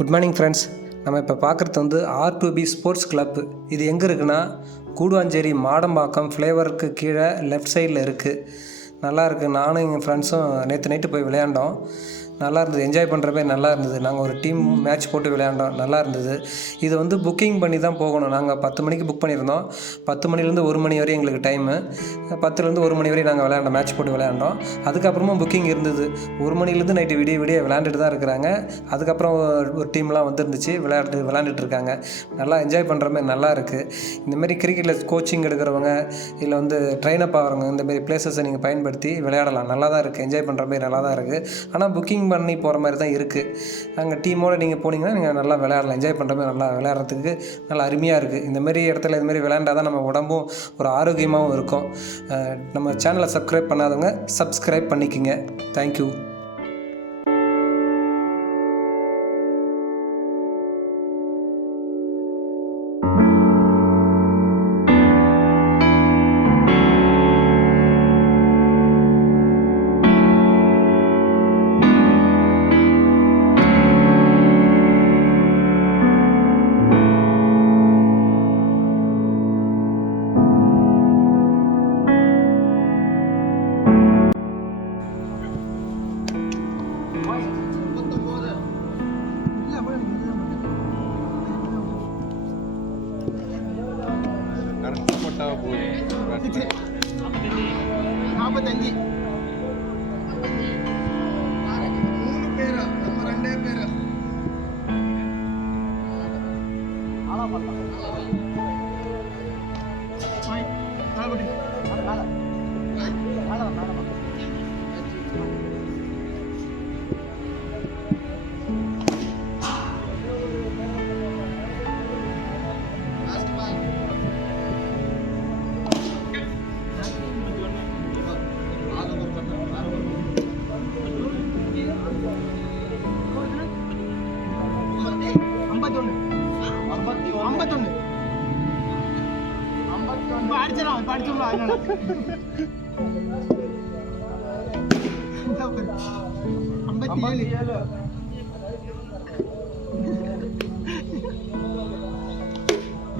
Good morning friends. நம்ம இப்போ பார்க்குறது வந்து R2B ஸ்போர்ட்ஸ் கிளப்பு. இது எங்கே இருக்குன்னா கூடுவாஞ்சேரி மாடம்பாக்கம் ஃப்ளேவருக்கு கீழே லெஃப்ட் சைடில் இருக்குது. நல்லா இருக்குது. நானும் எங்கள் ஃப்ரெண்ட்ஸும் நேற்று நைட்டு போய் விளையாண்டோம். நல்லா இருந்தது. என்ஜாய் பண்ணுற மாதிரி நல்லா இருந்தது. நாங்கள் ஒரு டீம் மேட்ச் போட்டு விளையாண்டோம். நல்லா இருந்தது. இது வந்து புக்கிங் பண்ணி தான் போகணும். நாங்கள் 10 மணிக்கு புக் பண்ணியிருந்தோம். 10 மணிலேருந்து 1 மணி வரை எங்களுக்கு டைமு. 10லேருந்து 1 மணி வரை நாங்கள் விளையாண்டோம், மேட்ச் போட்டு விளையாண்டோம். அதுக்கப்புறமும் புக்கிங் இருந்தது. 1 மணிலேருந்து நைட்டு விடிய விளையாண்டுட்டு தான் இருக்கிறாங்க. அதுக்கப்புறம் ஒரு டீம்லாம் வந்துருந்துச்சு, விளையாண்டுட்டு இருக்காங்க. நல்லா என்ஜாய் பண்ணுற மாதிரி நல்லா இருக்குது. இந்தமாரி கிரிக்கெட்டில் கோச்சிங் எடுக்கிறவங்க இல்லை வந்து ட்ரெயினப் ஆகிறவங்க இந்தமாரி பிளேசஸை நீங்கள் பயன்படுத்தி விளையாடலாம். நல்லா தான் இருக்குது. என்ஜாய் பண்ணுற மாதிரி நல்லா தான் இருக்குது. ஆனால் புக்கிங் பண்ணி போகிற மாதிரி தான் இருக்குது. அங்கே டீமோடு நீங்கள் போனீங்கன்னா நீங்கள் நல்லா விளையாடலாம். என்ஜாய் பண்ணுற மாதிரி நல்லா விளையாடுறதுக்கு நல்லா அருமையாக இருக்குது. இந்தமாரி இடத்துல இதுமாரி விளையாண்டால் தான் நம்ம உடம்பும் ஒரு ஆரோக்கியமாகவும் இருக்கும். நம்ம சேனலை சப்ஸ்கிரைப் பண்ணாதவங்க சப்ஸ்கிரைப் பண்ணிக்கோங்க. தேங்க்யூ.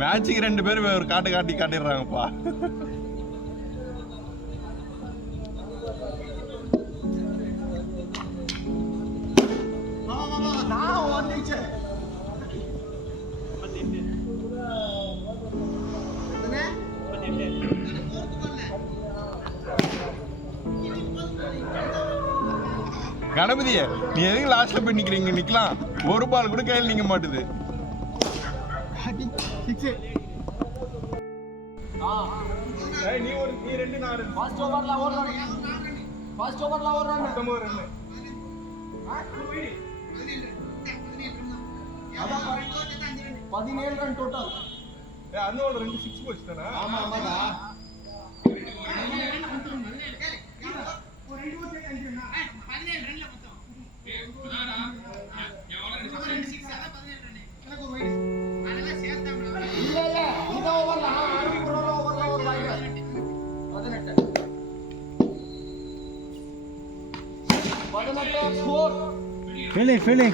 மேட்சுக்கு 2 பேரும் ஒரு காட்டிடுறாங்கப்பா. கணபதியே, நீ எதுக்கு லாஸ்ட்ல போய் நிக்கிறீங்க? நிக்கலாம். ஒரு பால் கூட கையில் நிக்க மாட்டுது. நீ 2 நான் 2. ஃபர்ஸ்ட் ஓவர்ல ஓடுறானே. 19 ரன். அதான் 17 ரன் டோட்டல். அந்த ஓவர் 2 6 போச்சுதானே? ஆமா ஆமாடா. Feeling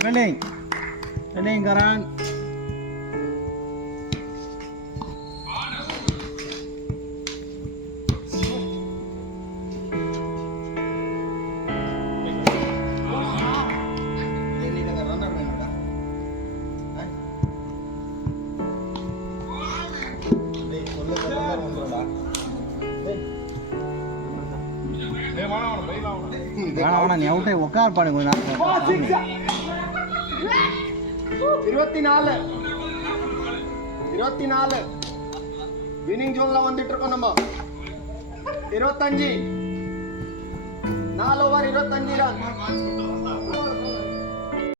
karan. நீ அவுட்டே உட்கார் பாருங்க. 24 வினிங் ஜோன்ல வந்துட்டு இருக்கோம் நம்ம. 25 4 ஓவர் 25 ரன்.